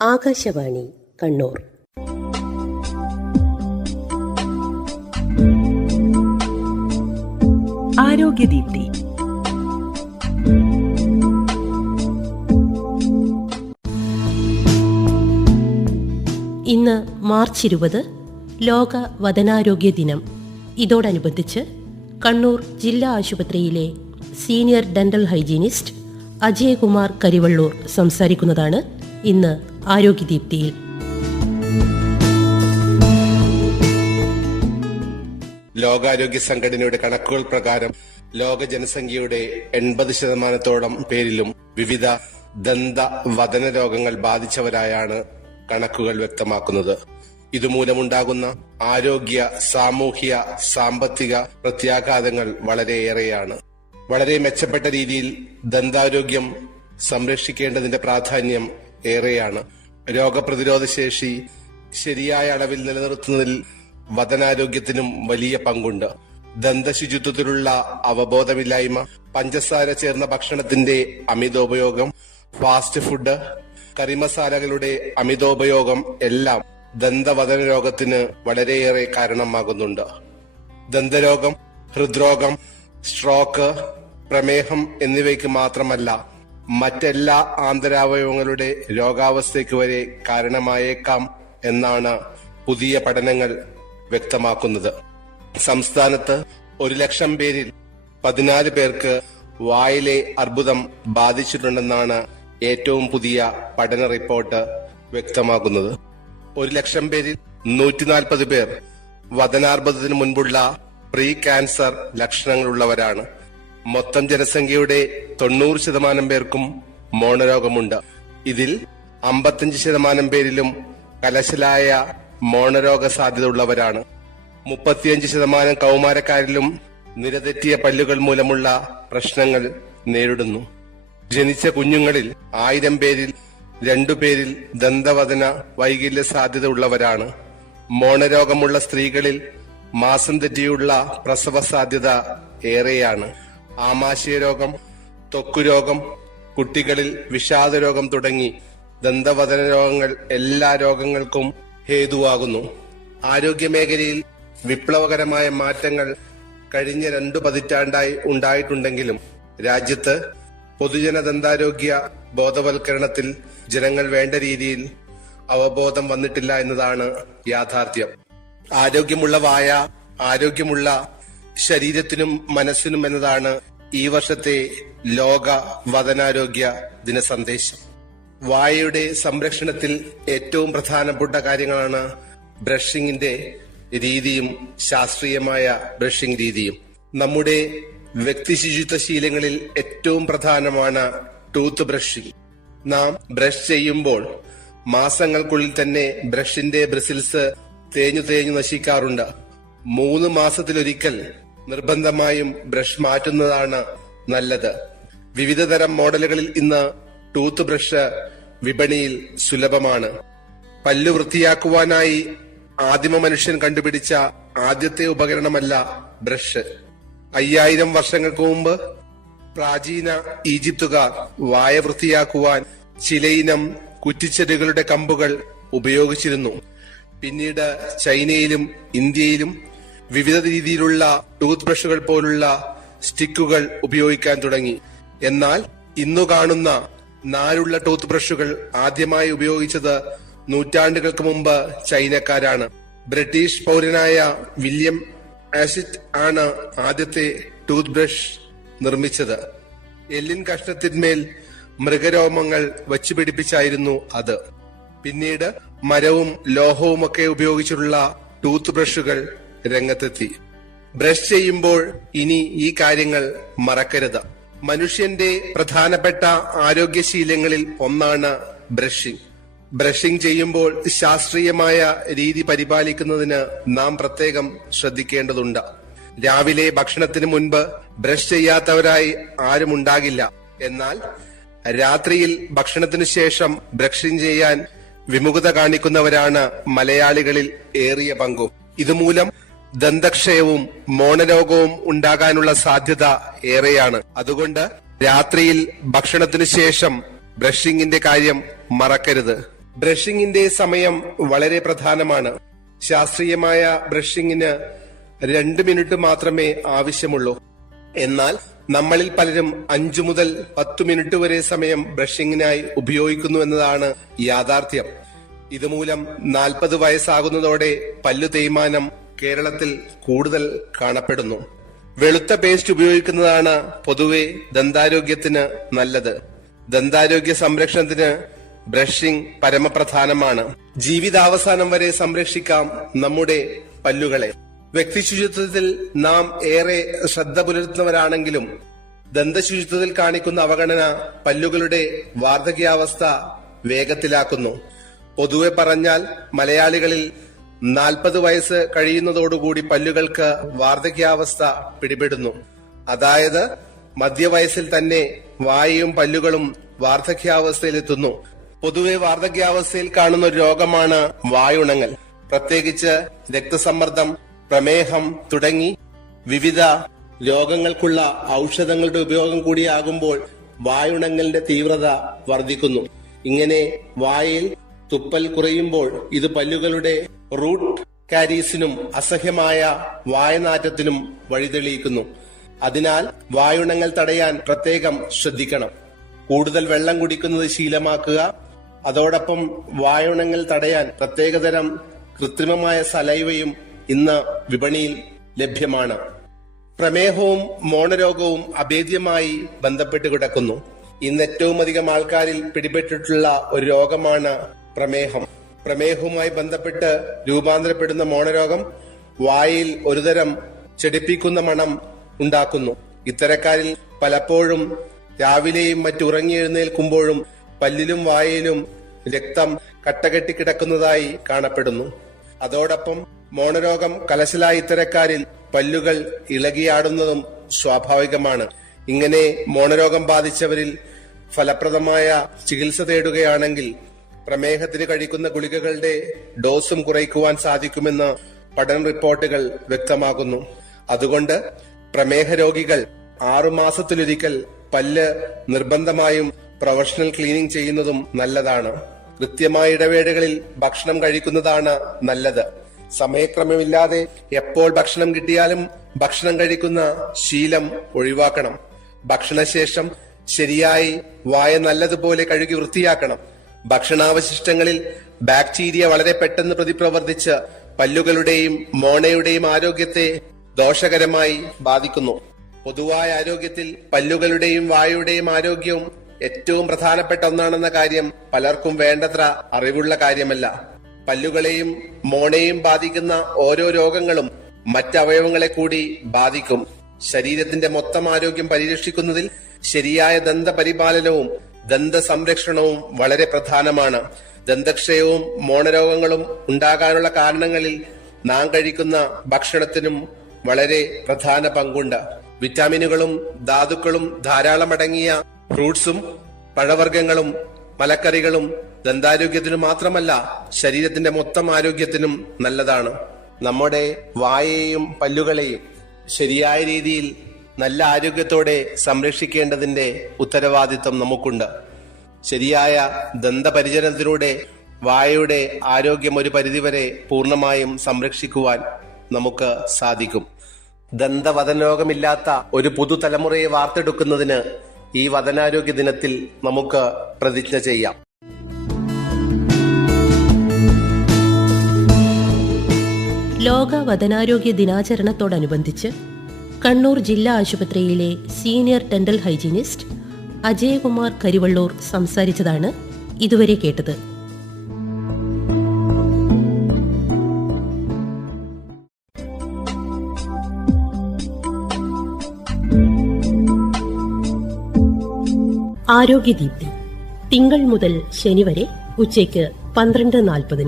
ആകാശവാണി കണ്ണൂർ. ആരോഗ്യദീപ്തി. ഇന്ന് മാർച്ച് 20 ലോക വദനാരോഗ്യ ദിനം. ഇതോടനുബന്ധിച്ച് കണ്ണൂർ ജില്ലാ ആശുപത്രിയിലെ senior dental hygienist Ajayakumar Karivellur സംസാരിക്കുന്നതാണ് ഇന്ന് ആരോഗ്യദീപ്തിയിൽ. ലോകാരോഗ്യ സംഘടനയുടെ കണക്കുകൾ പ്രകാരം ലോക ജനസംഖ്യയുടെ 80% പേരിലും വിവിധ ദന്ത വദന രോഗങ്ങൾ ബാധിച്ചവരായാണ് കണക്കുകൾ വ്യക്തമാക്കുന്നത്. ഇതുമൂലമുണ്ടാകുന്ന ആരോഗ്യ, സാമൂഹ്യ, സാമ്പത്തിക പ്രത്യാഘാതങ്ങൾ വളരെയേറെയാണ്. വളരെ മെച്ചപ്പെട്ട രീതിയിൽ ദന്താരോഗ്യം സംരക്ഷിക്കേണ്ടതിന്റെ പ്രാധാന്യം ഏറെയാണ്. രോഗപ്രതിരോധ ശേഷി ശരിയായ അളവിൽ നിലനിർത്തുന്നതിൽ വദനാരോഗ്യത്തിനും വലിയ പങ്കുണ്ട്. ദന്തശുചിത്വത്തിലുള്ള അവബോധമില്ലായ്മ, പഞ്ചസാര ചേർന്ന ഭക്ഷണത്തിന്റെ അമിതോപയോഗം, ഫാസ്റ്റ് ഫുഡ്, കറിമസാലകളുടെ അമിതോപയോഗം എല്ലാം ദന്തവദന രോഗത്തിന് വളരെയേറെ കാരണമാകുന്നുണ്ട്. ദന്തരോഗം, ഹൃദ്രോഗം, സ്ട്രോക്ക്, പ്രമേഹം എന്നിവയ്ക്ക് മാത്രമല്ല മറ്റെല്ലാ ആന്തരാവയവങ്ങളുടെ രോഗാവസ്ഥയ്ക്ക് വരെ കാരണമായേക്കാം എന്നാണ് പുതിയ പഠനങ്ങൾ വ്യക്തമാക്കുന്നത്. സംസ്ഥാനത്ത് 100,000 പേരിൽ 14 പേർക്ക് വായിലെ അർബുദം ബാധിച്ചിട്ടുണ്ടെന്നാണ് ഏറ്റവും പുതിയ പഠന റിപ്പോർട്ട് വ്യക്തമാക്കുന്നത്. 100,000 പേരിൽ 140 പേർ വദനാർബുദത്തിന് മുൻപുള്ള പ്രീ ക്യാൻസർ ലക്ഷണങ്ങളുള്ളവരാണ്. മൊത്തം ജനസംഖ്യയുടെ 90% പേർക്കും മോണരോഗമുണ്ട്. ഇതിൽ 55% പേരിലും കലശലായ മോണരോഗ സാധ്യത ഉള്ളവരാണ്. 35% കൗമാരക്കാരിലും നിരതെറ്റിയ പല്ലുകൾ മൂലമുള്ള പ്രശ്നങ്ങൾ നേരിടുന്നു. ജനിച്ച കുഞ്ഞുങ്ങളിൽ 1000 പേരിൽ 2 പേരിൽ ദന്തവദന വൈകല്യ സാധ്യത ഉള്ളവരാണ്. മോണരോഗമുള്ള സ്ത്രീകളിൽ മാസം തെറ്റിയുള്ള പ്രസവ സാധ്യത ഏറെയാണ്. ആമാശയരോഗം, ത്വക്കുരോഗം, കുട്ടികളിൽ വിഷാദരോഗം തുടങ്ങി ദന്തവദന രോഗങ്ങൾ എല്ലാ രോഗങ്ങൾക്കും ഹേതുവാകുന്നു. ആരോഗ്യമേഖലയിൽ വിപ്ലവകരമായ മാറ്റങ്ങൾ കഴിഞ്ഞ 2 പതിറ്റാണ്ടായി ഉണ്ടായിട്ടുണ്ടെങ്കിലും രാജ്യത്ത് പൊതുജന ദന്താരോഗ്യ ബോധവൽക്കരണത്തിൽ ജനങ്ങൾ വേണ്ട രീതിയിൽ അവബോധം വന്നിട്ടില്ല എന്നതാണ് യാഥാർത്ഥ്യം. ആരോഗ്യമുള്ള വായ, ആരോഗ്യമുള്ള ശരീരത്തിനും മനസ്സിനും എന്നതാണ് ഈ വർഷത്തെ ലോക വദനാരോഗ്യ ദിന സന്ദേശം. വായയുടെ സംരക്ഷണത്തിൽ ഏറ്റവും പ്രധാനപ്പെട്ട കാര്യങ്ങളാണ് ബ്രഷിങ്ങിന്റെ രീതിയും ശാസ്ത്രീയമായ ബ്രഷിംഗ് രീതിയും. നമ്മുടെ വ്യക്തി ശുചിത്വ ശീലങ്ങളിൽ ഏറ്റവും പ്രധാനമാണ് ടൂത്ത് ബ്രഷിംഗ്. നാം ബ്രഷ് ചെയ്യുമ്പോൾ മാസങ്ങൾക്കുള്ളിൽ തന്നെ ബ്രഷിന്റെ ബ്രിസിൽസ് തേഞ്ഞു നശിക്കാറുണ്ട്. 3 മാസത്തിലൊരിക്കൽ നിർബന്ധമായും ബ്രഷ് മാറ്റുന്നതാണ് നല്ലത്. വിവിധ തരം മോഡലുകളിൽ ഇന്ന് ടൂത്ത് ബ്രഷ് വിപണിയിൽ സുലഭമാണ്. പല്ലു വൃത്തിയാക്കുവാനായി ആദിമ മനുഷ്യൻ കണ്ടുപിടിച്ച ആദ്യത്തെ ഉപകരണമല്ല ബ്രഷ്. 5000 വർഷങ്ങൾക്ക് മുമ്പ് പ്രാചീന ഈജിപ്തുകാർ വായ വൃത്തിയാക്കുവാൻ ചിലയിനം കുറ്റിച്ചെടികളുടെ കമ്പുകൾ ഉപയോഗിച്ചിരുന്നു. പിന്നീട് ചൈനയിലും ഇന്ത്യയിലും വിവിധ രീതിയിലുള്ള ടൂത്ത് ബ്രഷുകൾ പോലുള്ള സ്റ്റിക്കുകൾ ഉപയോഗിക്കാൻ തുടങ്ങി. എന്നാൽ ഇന്നു കാണുന്ന നാരുള്ള ടൂത്ത് ബ്രഷുകൾ ആദ്യമായി ഉപയോഗിച്ചത് നൂറ്റാണ്ടുകൾക്ക് മുമ്പ് ചൈനക്കാരാണ്. ബ്രിട്ടീഷ് പൗരനായ വില്യം ആസിഡ് ആണ് ആദ്യത്തെ ടൂത്ത് ബ്രഷ് നിർമ്മിച്ചത്. എല്ലിൻ കഷ്ണത്തിന്മേൽ മൃഗരോമങ്ങൾ വച്ചുപിടിപ്പിച്ചായിരുന്നു അത്. പിന്നീട് മരവും ലോഹവും ഒക്കെ ഉപയോഗിച്ചുള്ള ടൂത്ത് ബ്രഷുകൾ രംഗത്തെത്തി. ബ്രഷ് ചെയ്യുമ്പോൾ ഇനി ഈ കാര്യങ്ങൾ മറക്കരുത്. മനുഷ്യന്റെ പ്രധാനപ്പെട്ട ആരോഗ്യശീലങ്ങളിൽ ഒന്നാണ് ബ്രഷിംഗ്. ബ്രഷിംഗ് ചെയ്യുമ്പോൾ ശാസ്ത്രീയമായ രീതി പരിപാലിക്കുന്നതിന് നാം പ്രത്യേകം ശ്രദ്ധിക്കേണ്ടതുണ്ട്. രാവിലെ ഭക്ഷണത്തിന് മുൻപ് ബ്രഷ് ചെയ്യാത്തവരായി ആരും ഉണ്ടാകില്ല. എന്നാൽ രാത്രിയിൽ ഭക്ഷണത്തിന് ശേഷം ബ്രഷിംഗ് ചെയ്യാൻ വിമുഖത കാണിക്കുന്നവരാണ് മലയാളികളിൽ ഏറിയ പങ്കും. ഇതുമൂലം ദന്തക്ഷയവും മോണരോഗവും ഉണ്ടാകാനുള്ള സാധ്യത ഏറെയാണ്. അതുകൊണ്ട് രാത്രിയിൽ ഭക്ഷണത്തിന് ശേഷം ബ്രഷിങ്ങിന്റെ കാര്യം മറക്കരുത്. ബ്രഷിങ്ങിന്റെ സമയം വളരെ പ്രധാനമാണ്. ശാസ്ത്രീയമായ ബ്രഷിങ്ങിന് 2 മിനിറ്റ് മാത്രമേ ആവശ്യമുള്ളൂ. എന്നാൽ നമ്മളിൽ പലരും 5 മുതൽ 10 മിനിറ്റ് വരെ സമയം ബ്രഷിങ്ങിനായി ഉപയോഗിക്കുന്നു എന്നതാണ് യാഥാർത്ഥ്യം. ഇതുമൂലം 40 വയസ്സാകുന്നതോടെ പല്ലു തേയ്മാനം കേരളത്തിൽ കൂടുതൽ കാണപ്പെടുന്നു. വെളുത്ത പേസ്റ്റ് ഉപയോഗിക്കുന്നതാണ് പൊതുവെ ദന്താരോഗ്യത്തിന് നല്ലത്. ദന്താരോഗ്യ സംരക്ഷണത്തിന് ബ്രഷിംഗ് പരമപ്രധാനമാണ്. ജീവിതാവസാനം വരെ സംരക്ഷിക്കാം നമ്മുടെ പല്ലുകളെ. വ്യക്തി ശുചിത്വത്തിൽ നാം ഏറെ ശ്രദ്ധ പുലർത്തുന്നവരാണെങ്കിലും ദന്തശുചിത്വത്തിൽ കാണിക്കുന്ന അവഗണന പല്ലുകളുടെ വാർദ്ധക്യാവസ്ഥ വേഗത്തിലാക്കുന്നു. പൊതുവെ പറഞ്ഞാൽ മലയാളികളിൽ 40 വയസ്സ് കഴിയുന്നതോടുകൂടി പല്ലുകൾക്ക് വാർദ്ധക്യാവസ്ഥ പിടിപെടുന്നു. അതായത് മധ്യവയസ്സിൽ തന്നെ വായയും പല്ലുകളും വാർദ്ധക്യാവസ്ഥയിലെത്തുന്നു. പൊതുവെ വാർദ്ധക്യാവസ്ഥയിൽ കാണുന്ന ഒരു രോഗമാണ് വായുണങ്ങൽ. പ്രത്യേകിച്ച് രക്തസമ്മർദ്ദം, പ്രമേഹം തുടങ്ങി വിവിധ രോഗങ്ങൾക്കുള്ള ഔഷധങ്ങളുടെ ഉപയോഗം കൂടിയാകുമ്പോൾ വായുണങ്ങലിന്റെ തീവ്രത വർദ്ധിക്കുന്നു. ഇങ്ങനെ വായിൽ തുപ്പൽ കുറയുമ്പോൾ ഇത് പല്ലുകളുടെ റൂട്ട് കാരീസിനും അസഹ്യമായ വായനാറ്റത്തിനും വഴിതെളിയിക്കുന്നു. അതിനാൽ വായുണങ്ങൽ തടയാൻ പ്രത്യേകം ശ്രദ്ധിക്കണം. കൂടുതൽ വെള്ളം കുടിക്കുന്നത് ശീലമാക്കുക. അതോടൊപ്പം വായുണങ്ങൽ തടയാൻ പ്രത്യേകതരം കൃത്രിമമായ സലൈവയും ഇന്ന് വിപണിയിൽ ലഭ്യമാണ്. പ്രമേഹവും മോണരോഗവും അഭേദ്യമായി ബന്ധപ്പെട്ട് കിടക്കുന്നു. ഇന്ന് ഏറ്റവും അധികം ആൾക്കാരിൽ പിടിപെട്ടിട്ടുള്ള ഒരു രോഗമാണ് പ്രമേഹം. പ്രമേഹവുമായി ബന്ധപ്പെട്ട് രൂപാന്തരപ്പെടുന്ന മോണരോഗം വായിൽ ഒരുതരം ചെടിപ്പിക്കുന്ന മണം ഉണ്ടാക്കുന്നു. ഇത്തരക്കാരിൽ പലപ്പോഴും രാവിലെയും മറ്റു ഉറങ്ങി എഴുന്നേൽക്കുമ്പോഴും പല്ലിലും വായയിലും രക്തം കട്ടകെട്ടി കിടക്കുന്നതായി കാണപ്പെടുന്നു. അതോടൊപ്പം മോണരോഗം കലശലായ ഇത്തരക്കാരിൽ പല്ലുകൾ ഇളകിയാടുന്നതും സ്വാഭാവികമാണ്. ഇങ്ങനെ മോണരോഗം ബാധിച്ചവരിൽ ഫലപ്രദമായ ചികിത്സ തേടുകയാണെങ്കിൽ പ്രമേഹത്തിന് കഴിക്കുന്ന ഗുളികകളുടെ ഡോസും കുറയ്ക്കുവാൻ സാധിക്കുമെന്ന് പഠന റിപ്പോർട്ടുകൾ വ്യക്തമാക്കുന്നു. അതുകൊണ്ട് പ്രമേഹ രോഗികൾ 6 മാസത്തിലൊരിക്കൽ പല്ല് നിർബന്ധമായും പ്രൊഫഷണൽ ക്ലീനിംഗ് ചെയ്യുന്നതും നല്ലതാണ്. കൃത്യമായ ഇടവേളകളിൽ ഭക്ഷണം കഴിക്കുന്നതാണ് നല്ലത്. സമയക്രമമില്ലാതെ എപ്പോൾ ഭക്ഷണം കിട്ടിയാലും ഭക്ഷണം കഴിക്കുന്ന ശീലം ഒഴിവാക്കണം. ഭക്ഷണശേഷം ശരിയായി വായ നല്ലതുപോലെ കഴുകി വൃത്തിയാക്കണം. ഭക്ഷണാവശിഷ്ടങ്ങളിൽ ബാക്ടീരിയ വളരെ പെട്ടെന്ന് പ്രതിപ്രവർത്തിച്ച് പല്ലുകളുടെയും മോണയുടെയും ആരോഗ്യത്തെ ദോഷകരമായി ബാധിക്കുന്നു. പൊതുവായ ആരോഗ്യത്തിൽ പല്ലുകളുടെയും വായുടെയും ആരോഗ്യവും ഏറ്റവും പ്രധാനപ്പെട്ട ഒന്നാണെന്ന കാര്യം പലർക്കും വേണ്ടത്ര അറിവുള്ള കാര്യമല്ല. പല്ലുകളെയും മോണയെയും ബാധിക്കുന്ന ഓരോ രോഗങ്ങളും മറ്റവയവങ്ങളെ കൂടി ബാധിക്കും. ശരീരത്തിന്റെ മൊത്തം ആരോഗ്യം പരിരക്ഷിക്കുന്നതിൽ ശരിയായ ദന്തപരിപാലനവും ദന്ത സംരക്ഷണവും വളരെ പ്രധാനമാണ്. ദന്തക്ഷയവും മോണരോഗങ്ങളും ഉണ്ടാകാനുള്ള കാരണങ്ങളിൽ നാം കഴിക്കുന്ന ഭക്ഷണത്തിനും വളരെ പ്രധാന പങ്കുണ്ട്. വിറ്റാമിനുകളും ധാതുക്കളും ധാരാളം അടങ്ങിയ ഫ്രൂട്ട്സും പഴവർഗ്ഗങ്ങളും മലക്കറികളും ദന്താരോഗ്യത്തിനു മാത്രമല്ല ശരീരത്തിന്റെ മൊത്തം ആരോഗ്യത്തിനും നല്ലതാണ്. നമ്മുടെ വായയെയും പല്ലുകളെയും ശരിയായ രീതിയിൽ നല്ല ആരോഗ്യത്തോടെ സംരക്ഷിക്കേണ്ടതിന്റെ ഉത്തരവാദിത്വം നമുക്കുണ്ട്. ശരിയായ ദന്തപരിചരണത്തിലൂടെ വായയുടെ ആരോഗ്യം ഒരു പരിധിവരെ പൂർണ്ണമായും സംരക്ഷിക്കുവാൻ നമുക്ക് സാധിക്കും. ദന്തവദനരോഗമില്ലാത്ത ഒരു പുതുതലമുറയെ വാർത്തെടുക്കുന്നതിന് ഈ വദനാരോഗ്യ ദിനത്തിൽ നമുക്ക് പ്രതിജ്ഞ ചെയ്യാം. ലോക വദനാരോഗ്യ ദിനാചരണത്തോടനുബന്ധിച്ച് കണ്ണൂർ ജില്ലാ ആശുപത്രിയിലെ senior dental hygienist Ajayakumar Karivellur സംസാരിച്ചതാണ് ഇതുവരെ കേട്ടത്. ആരോഗ്യദീപ്തി തിങ്കൾ മുതൽ ശനി വരെ ഉച്ചയ്ക്ക് 12:40.